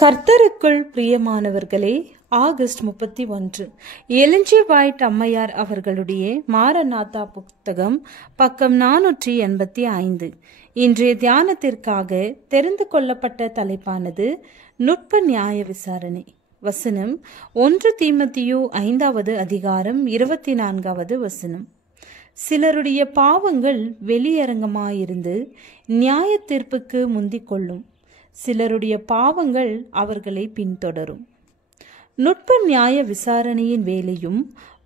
கர்த்தருக்குள் பிரியமானவர்களே, August 31 Elon G white அம்மையார் அவர்களுடைய மாரநாதா புத்தகம், பக்கம் 485. இன்றைய தியானத்திற்காக தெரிந்து கொள்ளப்பட்ட தலைப்பானது நுட்ப நியாய விசாரணை. வசனம் 1 தீமோத்தேயு 5வது அதிகாரம் 24வது வசனம். சிலருடைய பாவங்கள் வெளியரங்கமாயிருந்து நியாய தீர்ப்புக்கு முந்திக் கொள்ளும், சிலருடைய பாவங்கள் அவர்களை பின்தொடரும். நுட்ப நியாய விசாரணையின் வேலையும்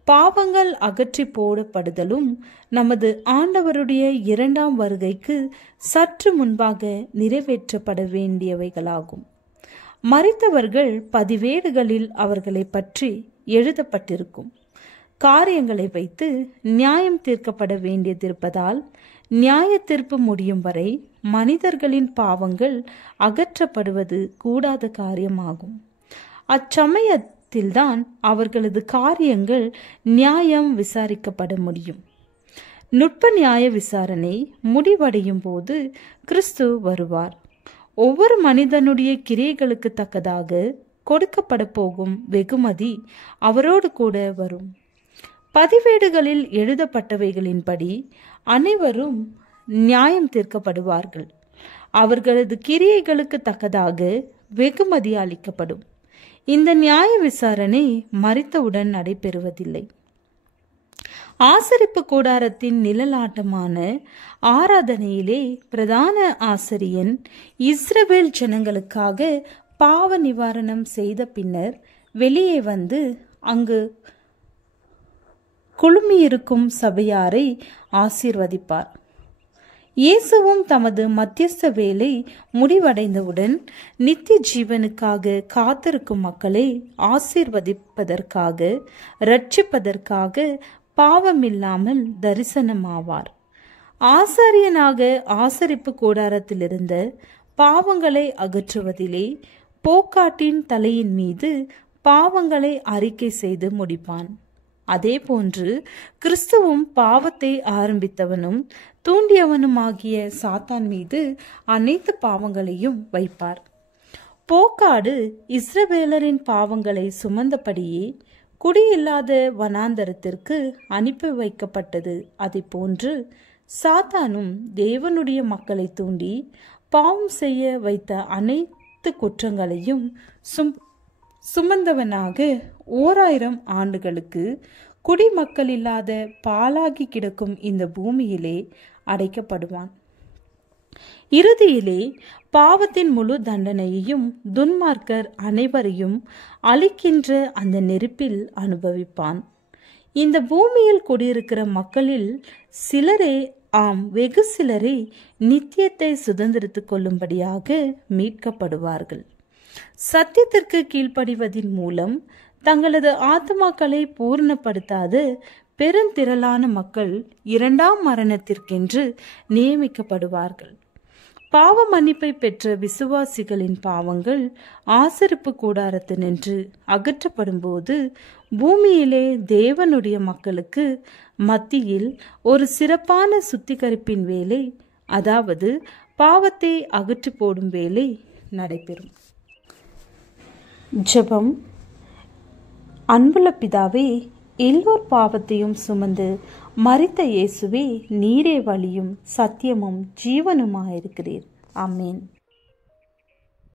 பாவங்கள் அகற்றி போடப்படுதலும் நமது ஆண்டவருடைய 2ஆம் வருகைக்கு சற்று முன்பாக நிறைவேற்றப்பட வேண்டியவைகளாகும். மரித்தவர்கள் பதிவேடுகளில் அவர்களை பற்றி எழுதப்பட்டிருக்கும் காரியங்களை வைத்து நியாயம் தீர்க்கப்பட வேண்டியதிருப்பதால் நியாய தீர்ப்பு முடியும் வரை மனிதர்களின் பாவங்கள் அகற்றப்படுவது கூடாத காரியமாகும். அச்சமயத்தில்தான் அவர்களது காரியங்கள் நியாயம் விசாரிக்கப்பட முடியும். நுட்ப நியாய விசாரணை முடிவடையும் போது கிறிஸ்து வருவார். ஒவ்வொரு மனிதனுடைய கிரியைகளுக்கு தக்கதாக கொடுக்கப்பட போகும் வெகுமதி அவரோடு கூட வரும். பதிவேடுகளில் எழுதப்பட்டவைகளின்படி அனைவரும் நியாயம் தீர்க்கப்படுவார்கள். அவர்களது கிரியைகளுக்கு தக்கதாக வெகுமதி அளிக்கப்படும். இந்த நியாய விசாரணை மரித்தவுடன் நடைபெறுவதில்லை. ஆசரிப்பு கூடாரத்தின் நிழலாட்டமான ஆராதனையிலே பிரதான ஆசிரியன் இஸ்ரவேல் ஜனங்களுக்காக பாவ நிவாரணம் செய்த பின்னர் வெளியே வந்து அங்கு குழுமியிருக்கும் சபையாரை ஆசீர்வதிப்பார். இயேசுவும் தமது மத்தியஸ்த வேலை முடிவடைந்தவுடன் நித்திய ஜீவனுக்காக காத்திருக்கும் மக்களை ஆசீர்வதிப்பதற்காக, இரட்சிப்பதற்காக பாவமில்லாமல் தரிசனமாவார். ஆசாரியனாக ஆசரிப்பு கூடாரத்திலிருந்த பாவங்களை அகற்றுவதிலே போக்காட்டின் தலையின் மீது பாவங்களை அறிக்கை செய்து முடிப்பான். அதே போன்று கிறிஸ்துவும் பாவத்தை ஆரம்பித்தவனும் தூண்டியவனுமாகிய சாத்தான் மீது அனைத்து பாவங்களையும் வைப்பார். போக்காடு இஸ்ரவேலரின் பாவங்களை சுமந்தபடியே குடியில்லாத வனாந்தரத்திற்கு அனுப்பி வைக்கப்பட்டது. அதை போன்று சாத்தானும் தேவனுடைய மக்களை தூண்டி பாவம் செய்ய வைத்த அனைத்து குற்றங்களையும் சுமந்தவனாக 1000 ஆண்டுகளுக்கு குடிமக்கள் இல்லாத பாழாகி கிடக்கும் இந்த பூமியிலே அடைக்கப்படுவான். இறுதியிலே பாவத்தின் முழு தண்டனையையும் துன்மார்க்கர் அனைவரையும் அழிக்கின்ற அந்த நெருப்பில் அனுபவிப்பான். இந்த பூமியில் குடியிருக்கிற மக்களில் சிலரே, வெகு சிலரே நித்தியத்தை சுதந்திரித்துக் கொள்ளும்படியாக மீட்கப்படுவார்கள். சத்தியத்திற்கு கீழ்ப்படிவதின் மூலம் தங்களது ஆத்மாக்களை பூர்ணப்படுத்தாத பெருந்திரளான மக்கள் 2ஆம் மரணத்திற்கென்று நியமிக்கப்படுவார்கள். பாவ மன்னிப்பை பெற்ற விசுவாசிகளின் பாவங்கள் ஆசரிப்பு கூடாரத்தினின்று அகற்றப்படும் போது பூமியிலே தேவனுடைய மக்களுக்கு மத்தியில் ஒரு சிறப்பான சுத்திகரிப்பின் வேலை, அதாவது பாவத்தை அகற்றி போடும் வேலை நடைபெறும். ஜெபம். அன்புள்ள பிதாவே, எல்லோர் பாவத்தையும் சுமந்து மரித்த இயேசுவே, நீரே வழியும் சத்தியமும் ஜீவனுமாயிருக்கிறீர். ஆமென்.